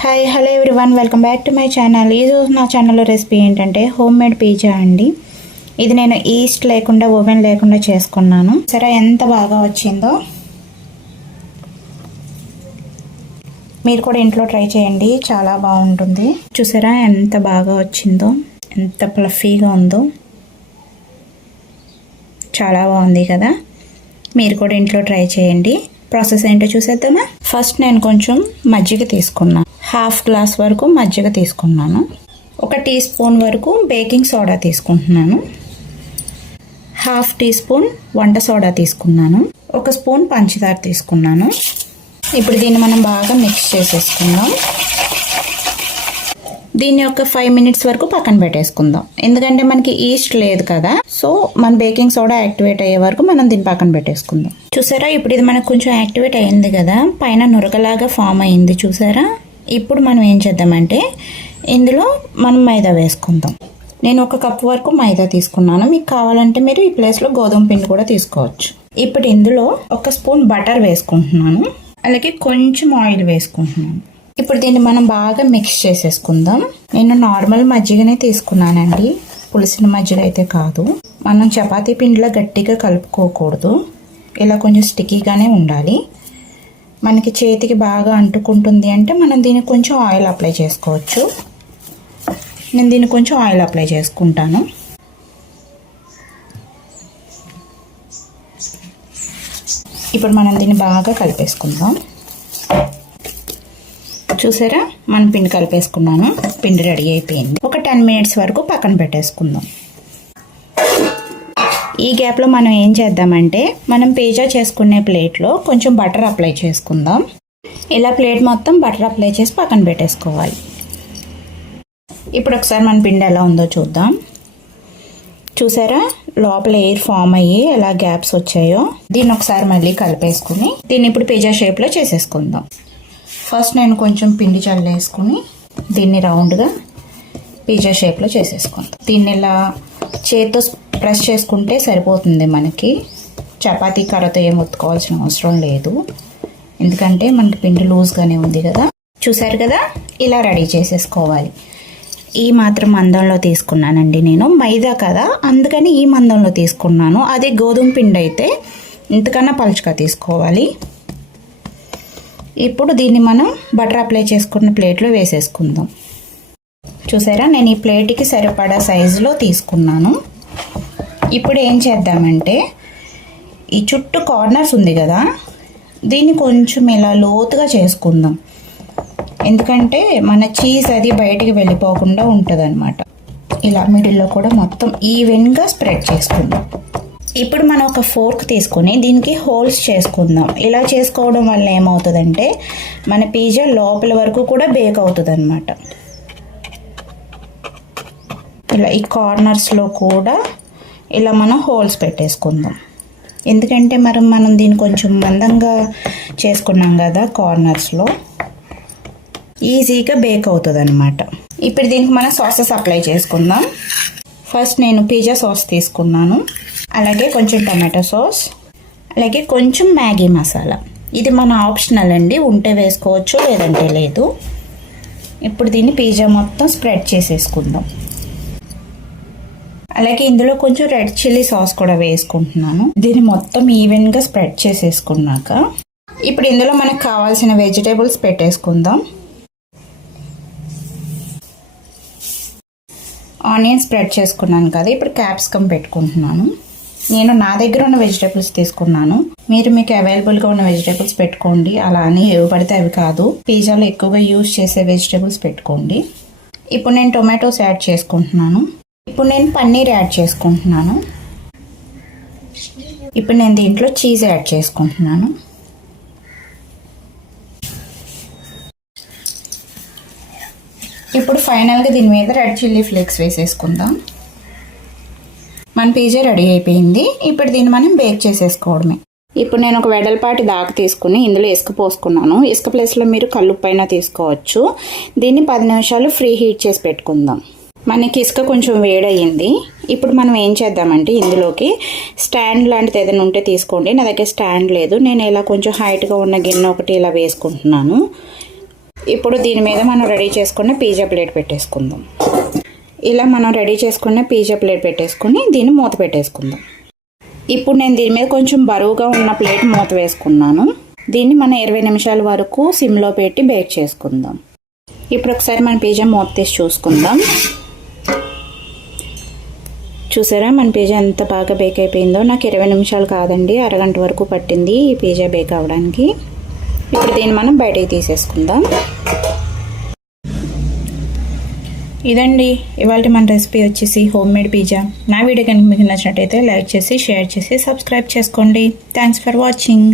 Hi hello everyone, welcome back to my channel. ఈరోజు నా ఛానల్లో రెసిపీ ఏంటంటే హోమ్ మేడ్ పిజ్జా అండి. ఇది నేను ఈస్ట్ లేకుండా ఓవెన్ లేకుండా చేసుకున్నాను. సరే ఎంత బాగా వచ్చిందో మీరు కూడా ఇంట్లో ట్రై చేయండి, చాలా బాగుంటుంది. చూసారా ఎంత బాగా వచ్చిందో, ఎంత ఫ్లఫీగా ఉందో, చాలా బాగుంది కదా. మీరు కూడా ఇంట్లో ట్రై చేయండి. ప్రాసెస్ ఏంటో చూసేద్దామా. ఫస్ట్ నేను కొంచెం మజ్జిగ తీసుకున్నాను, హాఫ్ గ్లాస్ వరకు మజ్జిగ తీసుకున్నాను. 1 టీ స్పూన్ వరకు బేకింగ్ సోడా తీసుకుంటున్నాను. హాఫ్ టీ స్పూన్ వంట సోడా తీసుకున్నాను. 1 స్పూన్ పంచదార తీసుకున్నాను. ఇప్పుడు దీన్ని మనం బాగా మిక్స్ చేసేసుకుందాం. దీన్ని ఒక 5 మినిట్స్ వరకు పక్కన పెట్టేసుకుందాం, ఎందుకంటే మనకి ఈస్ట్ లేదు కదా. సో మన బేకింగ్ సోడా యాక్టివేట్ అయ్యే వరకు మనం దీన్ని పక్కన పెట్టేసుకుందాం. చూసారా, ఇప్పుడు ఇది మనకు కొంచెం యాక్టివేట్ అయింది కదా, పైన నురగలాగా ఫామ్ అయింది చూసారా. ఇప్పుడు మనం ఏం చేద్దామంటే ఇందులో మనం మైదా వేసుకుందాం. నేను 1 కప్ వరకు మైదా తీసుకున్నాను. మీకు కావాలంటే మీరు ఈ ప్లేస్లో గోధుమ పిండి కూడా తీసుకోవచ్చు. ఇప్పుడు ఇందులో 1 స్పూన్ బటర్ వేసుకుంటున్నాను, అలాగే కొంచెం ఆయిల్ వేసుకుంటున్నాను. ఇప్పుడు దీన్ని మనం బాగా మిక్స్ చేసేసుకుందాం. నేను నార్మల్ మజ్జిగనే తీసుకున్నానండి, పులిసిన మజ్జిగ అయితే కాదు. మనం చపాతీ పిండిలో గట్టిగా కలుపుకోకూడదు, ఇలా కొంచెం స్టిక్కీగానే ఉండాలి. మనకి చేతికి బాగా అంటుకుంటుంది అంటే మనం దీనికి కొంచెం ఆయిల్ అప్లై చేసుకోవచ్చు. నేను దీనికి కొంచెం ఆయిల్ అప్లై చేసుకుంటాను. ఇప్పుడు మనం దీన్ని బాగా కలిపేసుకుందాం. చూసారా, మనం పిండి కలిపేసుకున్నాను, పిండి రెడీ అయిపోయింది. ఒక 10 మినిట్స్ వరకు పక్కన పెట్టేసుకుందాం. ఈ గ్యాప్లో మనం ఏం చేద్దామంటే మనం పిజ్జా చేసుకునే ప్లేట్లో కొంచెం బటర్ అప్లై చేసుకుందాం. ఇలా ప్లేట్ మొత్తం బటర్ అప్లై చేసి పక్కన పెట్టేసుకోవాలి. ఇప్పుడు ఒకసారి మన పిండి ఎలా ఉందో చూద్దాం. చూసారా, లోపల ఎయిర్ ఫామ్ అయ్యి ఎలా గ్యాప్స్ వచ్చాయో. దీన్ని ఒకసారి మళ్ళీ కలిపేసుకుని దీన్ని ఇప్పుడు పిజ్జా షేప్లో చేసేసుకుందాం. ఫస్ట్ నేను కొంచెం పిండి చల్లేసుకుని దీన్ని రౌండ్గా పిజ్జా షేప్లో చేసేసుకుందాం. దీన్ని ఇలా చేతితో ప్రెస్ చేసుకుంటే సరిపోతుంది. మనకి చపాతీ కర్రతో ఏం ఒత్తుకోవాల్సిన అవసరం లేదు, ఎందుకంటే మనకి పిండి లూజ్గానే ఉంది కదా. చూసారు కదా, ఇలా రెడీ చేసేసుకోవాలి. ఈ మాత్రం మందంలో తీసుకున్నానండి నేను, మైదా కదా అందుకని ఈ మందంలో తీసుకున్నాను. అదే గోధుమ పిండి అయితే ఇంతకన్నా పలుచగా తీసుకోవాలి. ఇప్పుడు దీన్ని మనం బటర్ అప్లై చేసుకున్న ప్లేట్లో వేసేసుకుందాం. చూసారా, నేను ఈ ప్లేట్కి సరిపడా సైజులో తీసుకున్నాను. ఇప్పుడు ఏం చేద్దామంటే ఈ చుట్టూ కార్నర్స్ ఉంది కదా, దీన్ని కొంచెం ఇలా లోతుగా చేసుకుందాం, ఎందుకంటే మన చీజ్ అది బయటికి వెళ్ళిపోకుండా ఉంటుంది అనమాట. ఇలా మిడిల్లో కూడా మొత్తం ఈవెన్గా స్ప్రెడ్ చేసుకుందాం. ఇప్పుడు మనం ఒక ఫోర్క్ తీసుకుని దీనికి హోల్స్ చేసుకుందాం. ఇలా చేసుకోవడం వల్ల ఏమవుతుందంటే మన పిజ్జా లోపల వరకు కూడా బేక్ అవుతుంది అనమాట. ఇలా ఈ కార్నర్స్లో కూడా ఇలా మనం హోల్స్ పెట్టేసుకుందాం, ఎందుకంటే మనం దీన్ని కొంచెం మందంగా చేసుకున్నాం కదా, కార్నర్స్లో ఈజీగా బేక్ అవుతుంది అనమాట. ఇప్పుడు దీనికి మనం సాసెస్ అప్లై చేసుకుందాం. ఫస్ట్ నేను పిజ్జా సాస్ తీసుకున్నాను, అలాగే కొంచెం టమాటో సాస్, అలాగే కొంచెం మ్యాగీ మసాలా. ఇది మన ఆప్షనల్ అండి, ఉంటే వేసుకోవచ్చు లేదంటే లేదు. ఇప్పుడు దీన్ని పిజ్జా మొత్తం స్ప్రెడ్ చేసేసుకుందాం. అలాగే ఇందులో కొంచెం రెడ్ చిల్లీ సాస్ కూడా వేసుకుంటున్నాను. దీన్ని మొత్తం ఈవెన్గా స్ప్రెడ్ చేసేసుకున్నాక ఇప్పుడు ఇందులో మనకు కావాల్సిన వెజిటేబుల్స్ పెట్టేసుకుందాం. ఆనియన్ స్ప్రెడ్ చేసుకున్నాను కదా, ఇప్పుడు క్యాప్సికమ్ పెట్టుకుంటున్నాను. నేను నా దగ్గర ఉన్న వెజిటేబుల్స్ తీసుకున్నాను, మీరు మీకు అవైలబుల్గా ఉన్న వెజిటేబుల్స్ పెట్టుకోండి. అలా అని ఏవి పడితే అవి కాదు, పిజ్జాలో ఎక్కువగా యూజ్ చేసే వెజిటేబుల్స్ పెట్టుకోండి. ఇప్పుడు నేను టొమాటోస్ యాడ్ చేసుకుంటున్నాను. ఇప్పుడు నేను పన్నీర్ యాడ్ చేసుకుంటున్నాను. ఇప్పుడు నేను దీంట్లో చీజ్ యాడ్ చేసుకుంటున్నాను. ఇప్పుడు ఫైనల్గా దీని మీద రెడ్ చిల్లీ ఫ్లేక్స్ వేసేసుకుందాం. మన పిజ్జా రెడీ అయిపోయింది. ఇప్పుడు దీన్ని మనం బేక్ చేసేసుకోవడమే. ఇప్పుడు నేను ఒక వెడల్పాటి దాకా తీసుకుని ఇందులో ఇసుక పోసుకున్నాను. ఇసుక ప్లేస్లో మీరు కల్లుప్పైనా తీసుకోవచ్చు. దీన్ని 10 నిమిషాలు ఫ్రీ హీట్ చేసి పెట్టుకుందాం. మనకి ఇసుక కొంచెం వేడయింది. ఇప్పుడు మనం ఏం చేద్దామంటే ఇందులోకి స్టాండ్ లాంటిది ఏదైనా ఉంటే తీసుకోండి. నా దగ్గర స్టాండ్ లేదు, నేను ఇలా కొంచెం హైట్గా ఉన్న గిన్నె ఒకటి ఇలా వేసుకుంటున్నాను. ఇప్పుడు దీని మీద మనం రెడీ చేసుకున్న పిజ్జా ప్లేట్ పెట్టేసుకుందాం. ఇలా మనం రెడీ చేసుకున్న పిజ్జా ప్లేట్ పెట్టేసుకుని దీన్ని మూత పెట్టేసుకుందాం. ఇప్పుడు నేను దీని మీద కొంచెం బరువుగా ఉన్న ప్లేట్ మూత వేసుకున్నాను. దీన్ని మనం 20 నిమిషాల వరకు సిమ్లో పెట్టి బేక్ చేసుకుందాం. ఇప్పుడు ఒకసారి మన పిజ్జా మూత తీసి చూసుకుందాం. చూసారా మన పిజ్జా ఎంత బాగా బేక్ అయిపోయిందో. నాకు 20 నిమిషాలు కాదండి, అరగంట వరకు పట్టింది ఈ పిజ్జా బేక్ అవ్వడానికి. ఇప్పుడు దీన్ని మనం బయటికి తీసేసుకుందాం. ఇదండి ఇవాళ మన రెసిపీ వచ్చేసి హోమ్ మేడ్ పిజ్జా. నా వీడియో కనుక మీకు నచ్చినట్టయితే లైక్ చేసి, షేర్ చేసి, సబ్స్క్రైబ్ చేసుకోండి. Thanks for watching.